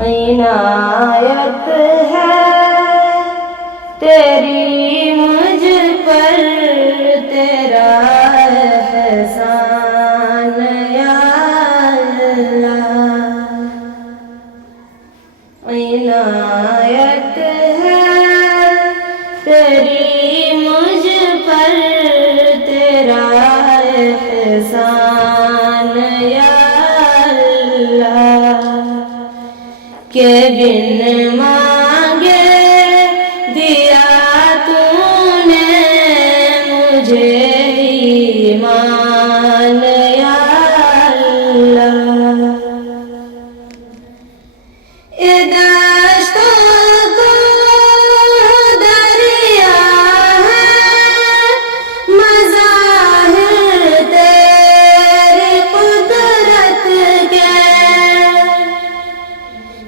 عنایت ہے تیری مجھ پر، تیرا احسان یا اللہ۔ عنایت ہے تیری مجھ پر، تیرا احسان یا اللہ، کہ بن مانگے دیا تو نے مجھے ایمان یا اللہ۔ دشتوں کو دریا ہے مظاہر تیری قدرت کے،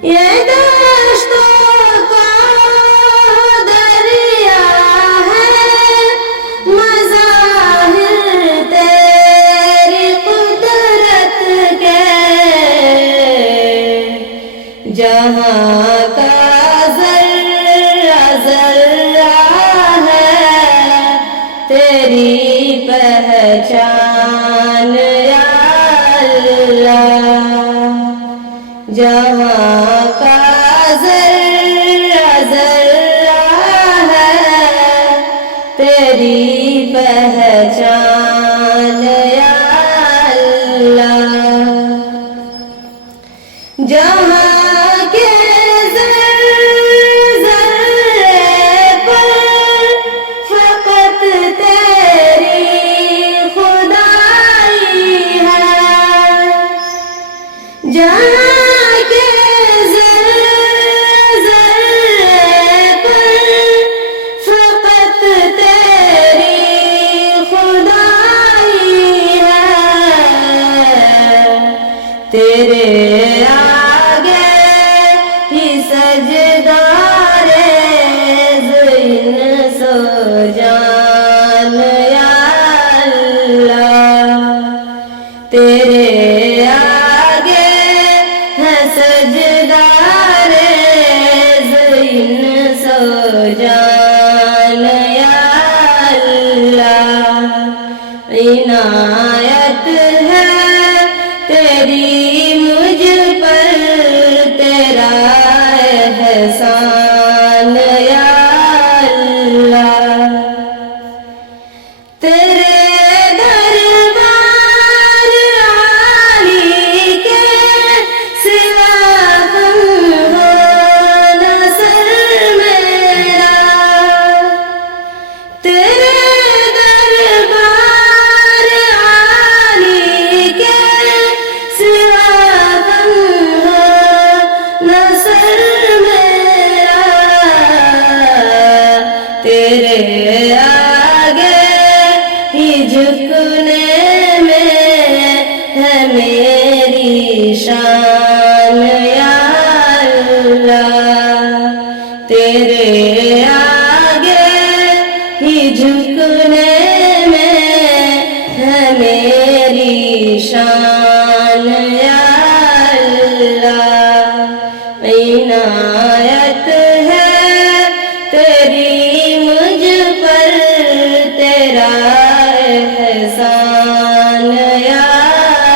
یہ دشتوں کو دریا ہے مظاہر تیری قدرت کے، جہاں کا ذرہ ذرہ ہے تیری پہچان یا اللہ، جہاں کا ذرہ ذرہ ہے تیری پہچان یا اللہ، جہاں کے ذرے پر فقط تیری خدائی ہے، جہاں کے ذرے پر فقط تیری خدائی ہے، تیرے آگے ہی سجدہ ریز انس و جان یا اللہ، تیرے آگے ہے سجدہ ریز انس و جان یا اللہ۔ عنایت ہے تیری مجھ پر، تیرا احسان یا اللہ، تیرے دربار عالی کے سوا ہم ہو نہ سر میرا، تیرے دربار عالی کے سوا ہم ہو نہ سر میرا، تیرے آگے ہی جھکنے میں ہے میری شان یا اللہ، تیرے آگے ہی جھکنے میں ہے میری شان یا اللہ۔ عنایت ہے تیری مجھ پر، تیرا احسان یا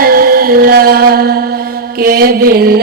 اللہ، کہ بن